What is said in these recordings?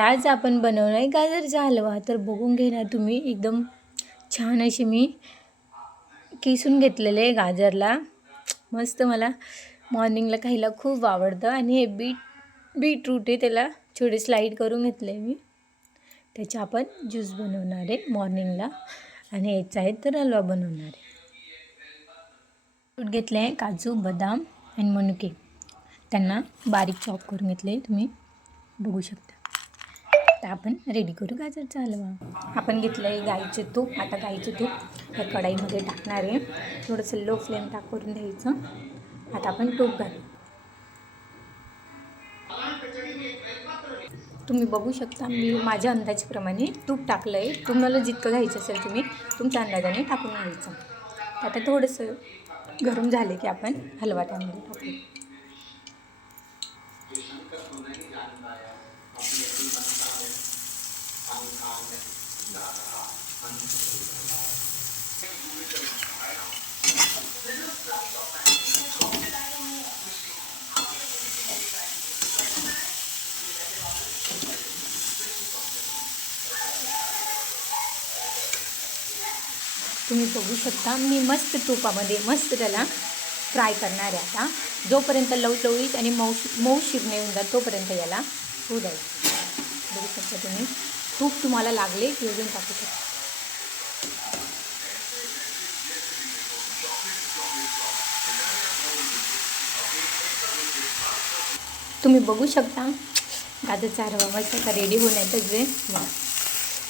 आज आपण बनवणार आहे गाजरचा हलवा. तर बघून घेणार तुम्ही, एकदम छान अशी मी किसून घेतलेले आहे गाजरला. मस्त मला मॉर्निंगला खायला खूप आवडतं. आणि हे बीटरूट आहे, त्याला छोटे स्लाईड करून घेतले मी. त्याचे आपण ज्यूस बनवणार आहे मॉर्निंगला. आणि याचा आहे तर हलवा बनवणार आहे. फ्रूट घेतले आहे, काजू, बदाम आणि मनुके. त्यांना बारीक चॉप करून घेतले, तुम्ही बघू शकता. तर आपण रेडी करू गाजरचा हलवा. आपण घेतलं आहे गाईचे तूप. आता गाईचे तूप या कढाईमध्ये टाकणार आहे. थोडंसं लो फ्लेम करून द्यायचं. आता आपण तूप घालू. तुम्ही बघू शकता, मी माझ्या अंदाजाप्रमाणे तूप टाकलं आहे. तुम्हाला जितकं घ्यायचं असेल तुम्ही तुमच्या अंदाजाने टाकून घ्यायचं. आता थोडंसं गरम झाले की आपण हलवा त्यामध्ये टाकू. तुम्ही बघू शकता, मी मस्त तुपामध्ये मस्त त्याला फ्राय करणार आहे. आता जोपर्यंत लवलवीत आणि मऊ शिरणे होऊन जात तोपर्यंत याला होऊ द्यायचं. बघू शकता तुम्ही, तूप तुम्हाला लागले की अजून टाकू शकता. तुम्ही बघू शकता गाजरचा हलवा मस्त आता रेडी होण्यातच आहे.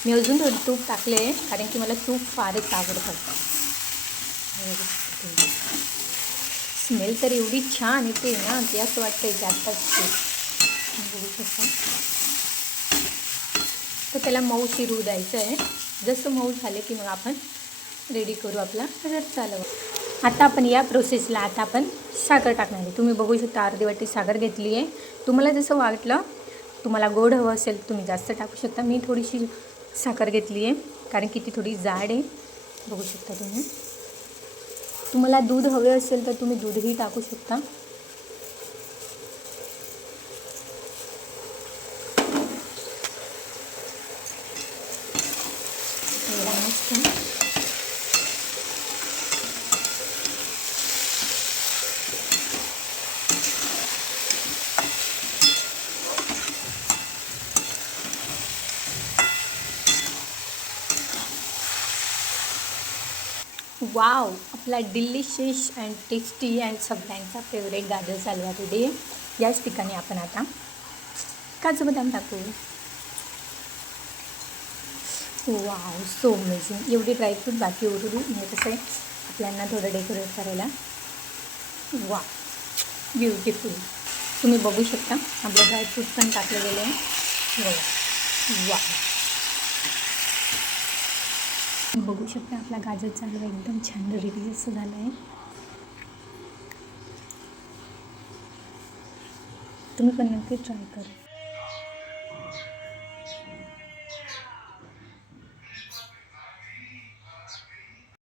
मी अजून थोडं तूप टाकले आहे, कारण की मला तूप फारच आवडतं. स्मेल तर एवढी छान येते ना की असं वाटतं की आत्ताच बघू शकता. तर त्याला मऊ शिरू द्यायचं आहे. जसं मऊ झाले की मग आपण रेडी करू आपला गाजरचा हलवा. आता आपण या प्रोसेसला आता आपण साखर टाकणार आहे. तुम्ही बघू शकता, अर्धी वाटी साखर घेतली आहे. तुम्हाला जसं वाटलं, तुम्हाला गोड हवं असेल तुम्ही जास्त टाकू शकता. मी थोडीशी साखर घेतली आहे, कारण की ती थोडी जाड आहे. बघू शकता तुम्ही. तुम्हाला दूध हवे असेल तर तुम्ही दूधही टाकू शकता. वाव, आपला डिलिशियस अँड टेस्टी अँड सगळ्यांचा फेवरेट गाजरचा हलवा रेडी आहे. याच ठिकाणी आपण आता काजू बदाम टाकू. Wow, so amazing. एवढी ड्रायफ्रूट बाकी उरू म्हणजे कसं आहे आपल्याला थोडं डेकोरेट करायला. वा, ब्युटिफुल. तुम्ही बघू शकता आपले ड्रायफ्रूट पण टाकले गेले आहे. वा, बघू शकता आपला गाजरचा हलवा एकदम छान रेडी असं झालं आहे. तुम्ही पण नक्की ट्राय करा.